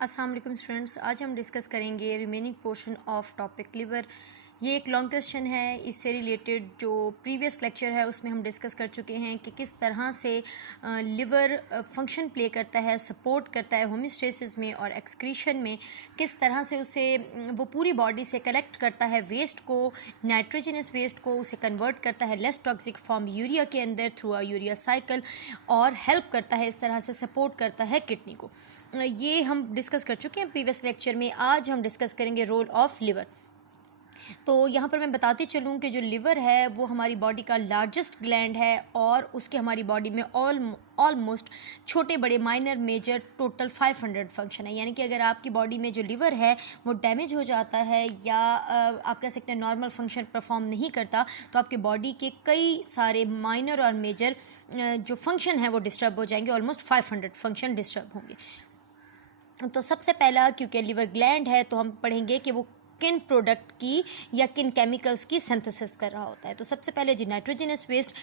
अस्सलाम वालेकुम स्टूडेंट्स, आज हम डिस्कस करेंगे remaining portion of topic liver. ये एक लॉन्ग क्वेश्चन है। इससे रिलेटेड जो प्रीवियस लेक्चर है उसमें हम डिस्कस कर चुके हैं कि किस तरह से लिवर फंक्शन प्ले करता है, सपोर्ट करता है होमियोस्टेसिस में और एक्सक्रीशन में, किस तरह से उसे वो पूरी बॉडी से कलेक्ट करता है वेस्ट को, नाइट्रोजनस वेस्ट को उसे कन्वर्ट करता है लेस टॉक्सिक फॉर्म यूरिया के अंदर थ्रू अ यूरिया साइकिल, और हेल्प करता है, इस तरह से सपोर्ट करता है किडनी को। ये हम डिस्कस कर चुके हैं प्रीवियस लेक्चर में। आज हम डिस्कस करेंगे रोल ऑफ लिवर। तो यहाँ पर मैं बताती चलूँ कि जो लिवर है वो हमारी बॉडी का लार्जेस्ट ग्लैंड है और उसके हमारी बॉडी में ऑलमोस्ट छोटे बड़े माइनर मेजर टोटल 500 फंक्शन है। यानी कि अगर आपकी बॉडी में जो लिवर है वो डैमेज हो जाता है या आप कह सकते हैं नॉर्मल फंक्शन परफॉर्म नहीं करता, तो आपकी बॉडी के कई सारे माइनर और मेजर जो फंक्शन है वो डिस्टर्ब हो जाएंगे। ऑलमोस्ट 500 फंक्शन डिस्टर्ब होंगे। तो सबसे पहला, क्योंकि लिवर ग्लैंड है, तो हम पढ़ेंगे कि वो किन प्रोडक्ट की या किन केमिकल्स की सिंथेसिस कर रहा होता है। तो सबसे पहले जो नाइट्रोजनस वेस्ट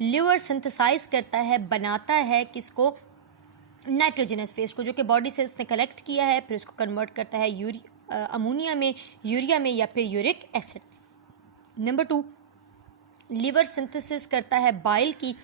लिवर सिंथेसाइज करता है, बनाता है किसको? नाइट्रोजनस वेस्ट को, जो कि बॉडी से उसने कलेक्ट किया है, फिर उसको कन्वर्ट करता है अमोनिया में, यूरिया में या फिर uric acid. Number 2, liver synthesis करता है बाइल की।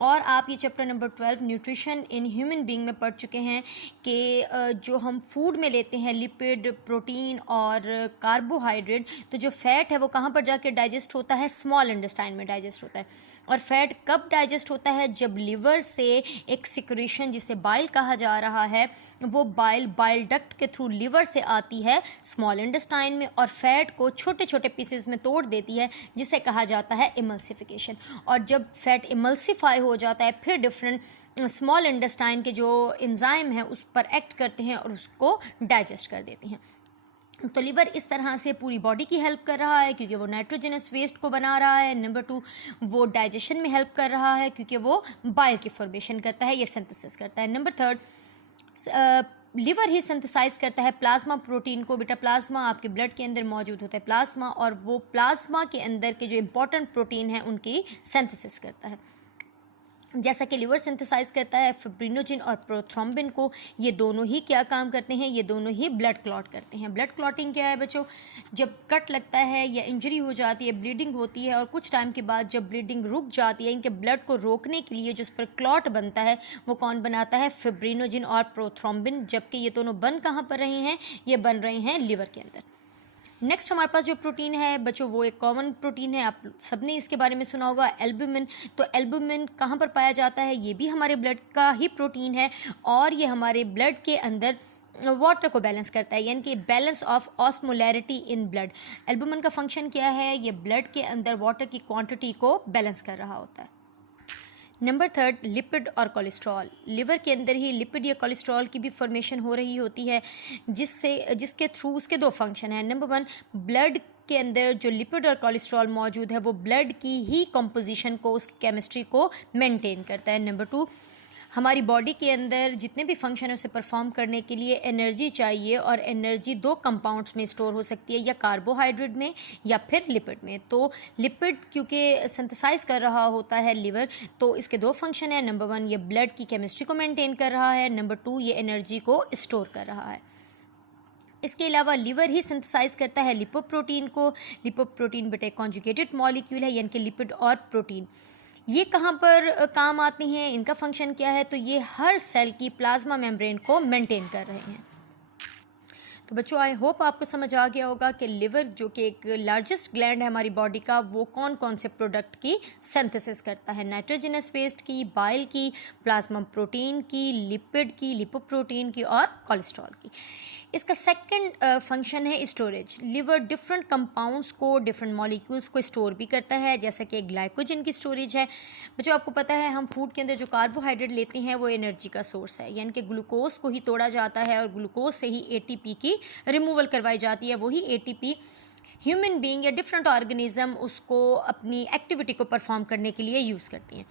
और आप ये chapter number 12 nutrition in human being में पढ़ चुके हैं कि जो हम फूड में लेते हैं लिपिड, प्रोटीन और कार्बोहाइड्रेट, तो जो फैट है वो कहाँ पर जाके डाइजेस्ट होता है? स्मॉल इंटेस्टाइन में डाइजेस्ट होता है। और फैट कब डाइजेस्ट होता है? जब लिवर से एक सिक्रेशन जिसे बाइल कहा जा रहा है, वो बाइल डक्ट के थ्रू लिवर से आती है स्मॉल इंटेस्टाइन में और फैट को छोटे छोटे पीसेस में तोड़ देती है, जिसे कहा जाता है इमल्सिफिकेशन। और जब फैट इमल्सिफाई हो जाता है, फिर डिफरेंट स्मॉल इंटेस्टाइन के जो एंजाइम है उस पर एक्ट करते हैं और उसको डाइजेस्ट कर देते हैं। तो लिवर इस तरह से पूरी बॉडी की हेल्प कर रहा है क्योंकि वो नाइट्रोजनस वेस्ट को बना रहा है। नंबर 2, वो डाइजेशन में हेल्प कर रहा है क्योंकि वो बाइल की फॉर्मेशन करता है, ये सिंथेसिस करता है। नंबर 3, लिवर ही सिंथेसाइज करता है प्लाज्मा प्रोटीन को। बेटा प्लाज्मा आपके ब्लड के अंदर मौजूद होता है प्लाज्मा, और वो प्लाज्मा के अंदर के जो इंपॉर्टेंट प्रोटीन है उनकी सिंथेसिस करता है। जैसा कि लिवर सिंथेसाइज करता है फिब्रिनोजिन और प्रोथ्रोम्बिन को, ये दोनों ही क्या काम करते हैं? ये दोनों ही ब्लड क्लॉट करते हैं। ब्लड क्लॉटिंग क्या है बच्चों? जब कट लगता है या इंजरी हो जाती है, ब्लीडिंग होती है, और कुछ टाइम के बाद जब ब्लीडिंग रुक जाती है, इनके ब्लड को रोकने के लिए जिस पर क्लॉट बनता है वो कौन बनाता है? फिब्रिनोजिन और प्रोथ्रोम्बिन। जबकि ये दोनों बन कहाँ पर रहे हैं? ये बन रहे हैं लिवर के अंदर। नेक्स्ट हमारे पास जो प्रोटीन है बच्चों, वो एक कॉमन प्रोटीन है, आप सबने इसके बारे में सुना होगा, एल्बुमिन। तो एल्बुमिन कहाँ पर पाया जाता है? ये भी हमारे ब्लड का ही प्रोटीन है और ये हमारे ब्लड के अंदर वाटर को बैलेंस करता है, यानी कि balance of osmolarity in blood. Albumin का फंक्शन क्या है? ये ब्लड के अंदर वाटर की क्वांटिटी को बैलेंस कर रहा होता है। नंबर 3, लिपिड और कोलेस्ट्रॉल। लिवर के अंदर ही लिपिड या कोलेस्ट्रॉल की भी फॉर्मेशन हो रही होती है, जिसके थ्रू उसके 2 फंक्शन हैं। नंबर 1, ब्लड के अंदर जो लिपिड और कोलेस्ट्रॉल मौजूद है वो ब्लड की ही कंपोजिशन को, उसकी केमिस्ट्री को मेंटेन करता है। नंबर 2, हमारी बॉडी के अंदर जितने भी फंक्शन है उसे परफॉर्म करने के लिए एनर्जी चाहिए, और एनर्जी 2 कंपाउंड्स में स्टोर हो सकती है, या कार्बोहाइड्रेट में या फिर लिपिड में। तो लिपिड क्योंकि सिंथेसाइज कर रहा होता है लिवर, तो इसके 2 फंक्शन है। नंबर 1, ये ब्लड की केमिस्ट्री को मेंटेन कर रहा है। नंबर 2, ये एनर्जी को स्टोर कर रहा है। इसके अलावा लिवर ही सिंथेसाइज करता है लिपोप्रोटीन को। लिपोप्रोटीन बेटे कॉन्जुगेटेड मॉलिक्यूल है, यानी कि लिपिड और प्रोटीन। ये कहाँ पर काम आते हैं, इनका फंक्शन क्या है? तो ये हर सेल की प्लाज्मा मेम्ब्रेन को मेंटेन कर रहे हैं। तो बच्चों आई होप आपको समझ आ गया होगा कि लिवर जो कि एक लार्जेस्ट ग्लैंड है हमारी बॉडी का, वो कौन कौन से प्रोडक्ट की सिंथेसिस करता है? नाइट्रोजनस वेस्ट की, बाइल की, प्लाज्मा प्रोटीन की, लिपिड की, लिपोप्रोटीन की और कोलेस्ट्रॉल की। इसका सेकंड फंक्शन है स्टोरेज। लिवर डिफरेंट कंपाउंड्स को, डिफरेंट मॉलिक्यूल्स को स्टोर भी करता है, जैसा कि ग्लाइकोजन की स्टोरेज है। बच्चों आपको पता है हम फूड के अंदर जो कार्बोहाइड्रेट लेते हैं वो एनर्जी का सोर्स है, यानी कि ग्लूकोज को ही तोड़ा जाता है और ग्लूकोज से ही एटीपी की रिमूवल करवाई जाती है। वही एटीपी ह्यूमन बीइंग या डिफरेंट ऑर्गेनिज्म उसको अपनी एक्टिविटी को परफॉर्म करने के लिए यूज़ करती हैं।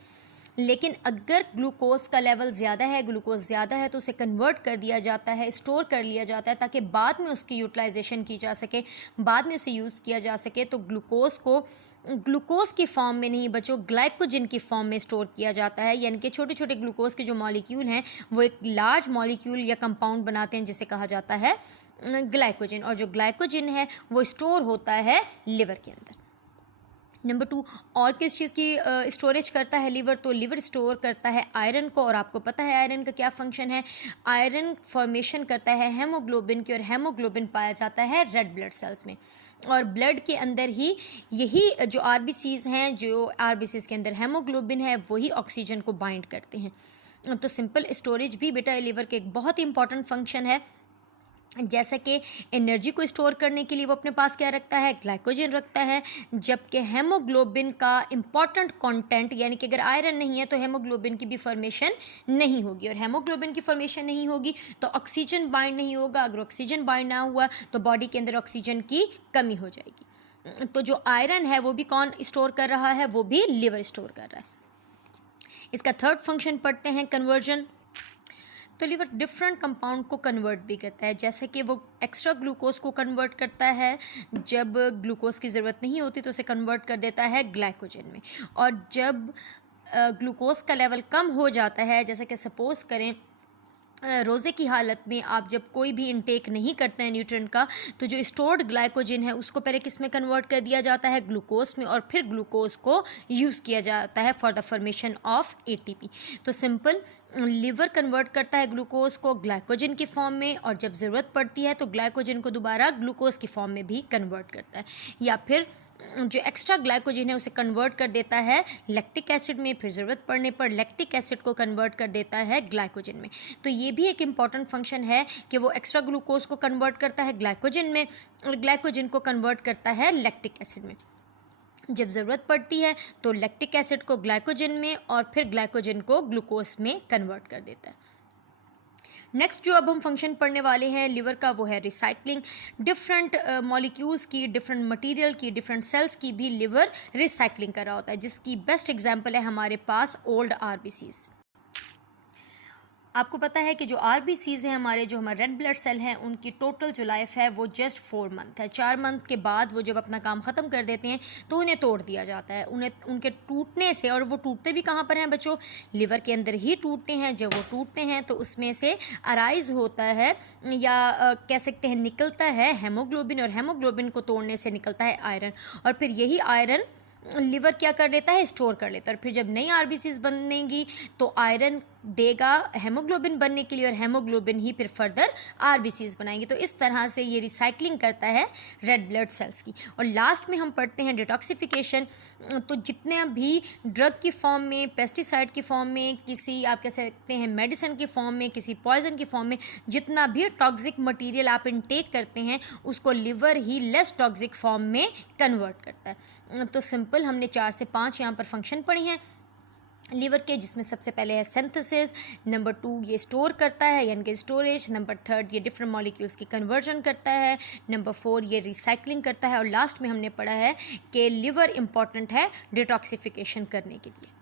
लेकिन अगर ग्लूकोज का लेवल ज़्यादा है, ग्लूकोज ज़्यादा है, तो उसे कन्वर्ट कर दिया जाता है, स्टोर कर लिया जाता है, ताकि बाद में उसकी यूटिलाइजेशन की जा सके, बाद में उसे यूज़ किया जा सके। तो ग्लूकोज को ग्लूकोज की फॉर्म में नहीं बच्चों, ग्लाइकोजन की फॉर्म में स्टोर किया जाता है। यानी कि छोटे छोटे ग्लूकोज के जो मॉलिक्यूल हैं वो एक लार्ज मॉलिक्यूल या कंपाउंड बनाते हैं, जिसे कहा जाता है ग्लाइकोजन। और जो ग्लाइकोजन है वो स्टोर होता है लिवर के अंदर। नंबर 2, और किस चीज़ की स्टोरेज करता है लिवर? तो लिवर स्टोर करता है आयरन को। और आपको पता है आयरन का क्या फंक्शन है? आयरन फॉर्मेशन करता है हेमोग्लोबिन की, और हेमोग्लोबिन पाया जाता है रेड ब्लड सेल्स में। और ब्लड के अंदर ही यही जो आरबीसीज हैं, जो आरबीसीज के अंदर हेमोग्लोबिन है, वही ऑक्सीजन को बाइंड करते हैं। तो सिंपल स्टोरेज भी बेटा लिवर के एक बहुत ही इंपॉर्टेंट फंक्शन है। जैसा कि एनर्जी को स्टोर करने के लिए वो अपने पास क्या रखता है? ग्लाइकोजन रखता है। जबकि हेमोग्लोबिन का इम्पॉर्टेंट कंटेंट, यानी कि अगर आयरन नहीं है तो हेमोग्लोबिन की भी फॉर्मेशन नहीं होगी, और हेमोग्लोबिन की फॉर्मेशन नहीं होगी तो ऑक्सीजन बाइंड नहीं होगा। अगर ऑक्सीजन बाइंड ना हुआ तो बॉडी के अंदर ऑक्सीजन की कमी हो जाएगी। तो जो आयरन है वो भी कौन स्टोर कर रहा है? वो भी लिवर स्टोर कर रहा है। इसका थर्ड फंक्शन पढ़ते हैं, कन्वर्जन। तो लिवर डिफरेंट कंपाउंड को कन्वर्ट भी करता है, जैसे कि वो एक्स्ट्रा ग्लूकोज को कन्वर्ट करता है, जब ग्लूकोज की ज़रूरत नहीं होती तो उसे कन्वर्ट कर देता है ग्लाइकोजन में। और जब ग्लूकोज का लेवल कम हो जाता है, जैसे कि सपोज़ करें रोज़े की हालत में आप जब कोई भी इनटेक नहीं करते हैं न्यूट्रिएंट का, तो जो स्टोर्ड ग्लाइकोजन है उसको पहले किस में कन्वर्ट कर दिया जाता है? ग्लूकोज में, और फिर ग्लूकोज को यूज़ किया जाता है for the formation of ATP. तो सिंपल, लिवर कन्वर्ट करता है ग्लूकोज को ग्लाइकोजन की फॉर्म में, और जब ज़रूरत पड़ती है तो ग्लाइकोजन को दोबारा ग्लूकोज की फॉर्म में भी कन्वर्ट करता है। या फिर जो एक्स्ट्रा ग्लाइकोजन है उसे कन्वर्ट कर देता है लैक्टिक एसिड में, फिर ज़रूरत पड़ने पर लैक्टिक एसिड को कन्वर्ट कर देता है ग्लाइकोजन में। तो ये भी एक इम्पॉर्टेंट फंक्शन है कि वो एक्स्ट्रा ग्लूकोज को कन्वर्ट करता है ग्लाइकोजन में, और ग्लाइकोजन को कन्वर्ट करता है लैक्टिक एसिड में। जब ज़रूरत पड़ती है तो लैक्टिक एसिड को ग्लाइकोजन में, और फिर ग्लाइकोजन को ग्लूकोज में कन्वर्ट कर देता है। नेक्स्ट जो अब हम फंक्शन पढ़ने वाले हैं लिवर का, वो है रिसाइकलिंग। डिफरेंट मॉलिक्यूल्स की, डिफरेंट मटेरियल की, डिफरेंट सेल्स की भी लिवर रिसाइकलिंग कर रहा होता है, जिसकी बेस्ट एग्जांपल है हमारे पास ओल्ड आरबीसीज। आपको पता है कि जो आरबीसीज हैं हमारे, जो हमारे रेड ब्लड सेल हैं, उनकी टोटल जो लाइफ है वो जस्ट 4 मंथ है। 4 मंथ के बाद वो जब अपना काम ख़त्म कर देते हैं तो उन्हें तोड़ दिया जाता है। उन्हें उनके टूटने से, और वो टूटते भी कहाँ पर हैं बच्चों? लिवर के अंदर ही टूटते हैं। जब वो टूटते हैं तो उसमें से अराइज होता है, या कह सकते हैं निकलता है हेमोग्लोबिन, और हेमोग्लोबिन को तोड़ने से निकलता है आयरन। और फिर यही आयरन लिवर क्या कर लेता है? स्टोर कर लेता है। और फिर जब नई आरबीसीज बनेंगी तो आयरन देगा हेमोग्लोबिन बनने के लिए, और हेमोग्लोबिन ही फिर फर्दर आरबीसीज बनाएंगे। तो इस तरह से ये रिसाइकलिंग करता है रेड ब्लड सेल्स की। और लास्ट में हम पढ़ते हैं डिटॉक्सिफिकेशन। तो जितने भी ड्रग की फॉर्म में, पेस्टिसाइड की फॉर्म में, किसी आप कह सकते हैं मेडिसिन की फॉर्म में, किसी पॉइजन की फॉर्म में, जितना भी टॉक्सिक मटीरियल आप इनटेक करते हैं उसको लिवर ही लेस टॉक्सिक फॉर्म में कन्वर्ट करता है। तो सिंपल हमने 4 से 5 यहाँ पर फंक्शन पढ़े हैं लिवर के, जिसमें सबसे पहले है सिंथेसिस, नंबर 2 ये स्टोर करता है यानी कि स्टोरेज, नंबर 3 ये डिफरेंट मॉलिक्यूल्स की कन्वर्जन करता है, नंबर 4 ये रिसाइकलिंग करता है, और लास्ट में हमने पढ़ा है कि लिवर इम्पॉर्टेंट है डिटॉक्सिफिकेशन करने के लिए।